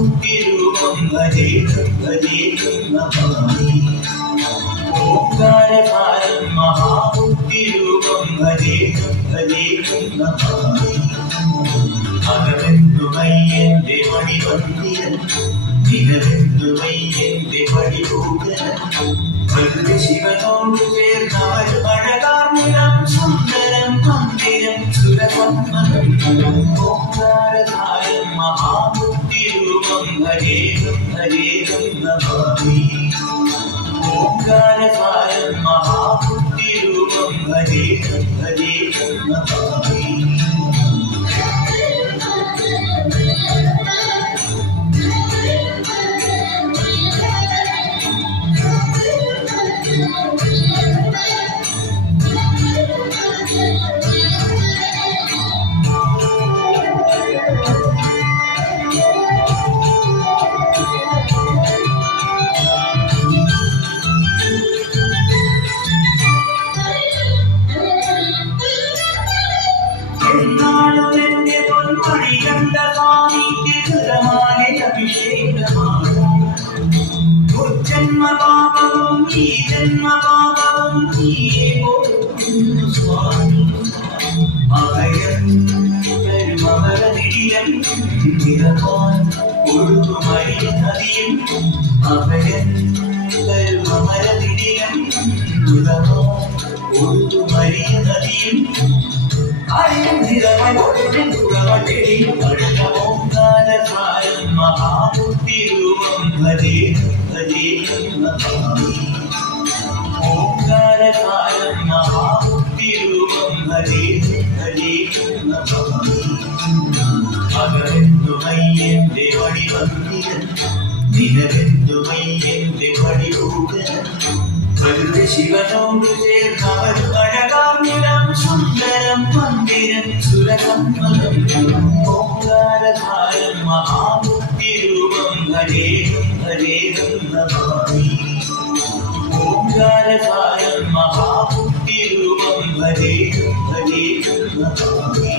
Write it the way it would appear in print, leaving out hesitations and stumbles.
महाबुद्धिरूपं भजेतं भजेतं नमामि ओंकारकारं महाबुद्धिरूपं भजेतं भजेतं नमामि अगमेन्दुमय्येन्दे मणिवन्दिरं दिनवेन्दुमय्येन्दे मणिपूजनं प्रकृति शिवनोडु ചേർന്നാൽ അഴകാർന്നിടം സുന്ദരം മന്ദിരം സുരസമ്മതം ഓംകാരധാരം മഹാബുദ്ധിരൂപം ഭജേകം ഭജേകം നമാമി ഓംകാരധാരം മഹാബുദ്ധിരൂപം ഭജേകം ഭജേകം നമാമി ജന്മപാപവും ഈ ജന്മപാപവും നീയേ കൊടുക്കുന്നു സ്വാമി അഭയം പെരുമകരനിടിയം നിറവാൻ ഒഴുകുമരി നദിയും അഭയം പെരുമകരനിടിയം നിറവാൻ ഒഴുകുമരി നദിയും ഓംകാരധാരം മഹാബുദ്ധിരൂപം ഭജേകം ഭജേകം നമാമി ഓംകാരധാരം മഹാബുദ്ധിരൂപം ഭജേകം ഭജേകം നമാമി അകമെന്തുമയ്യന്റെ വടിവന്ദിരൻ ദിനമെന്തുമയ്യന്റെ വടിപൂജനം പ്രകൃതി ശിവനോട് ചേർന്നവർ അഴകാർന്നിടം സുന്ദരം മന്ദിരം സുരസമ്മതം ഓംകാരധാരം മഹാബുദ്ധിരൂപം ഭജേകം ഭജേകം നമാമി ഓംകാരധാരം മഹാബുദ്ധിരൂപം ഭജേകം ഭജേകം നമാമി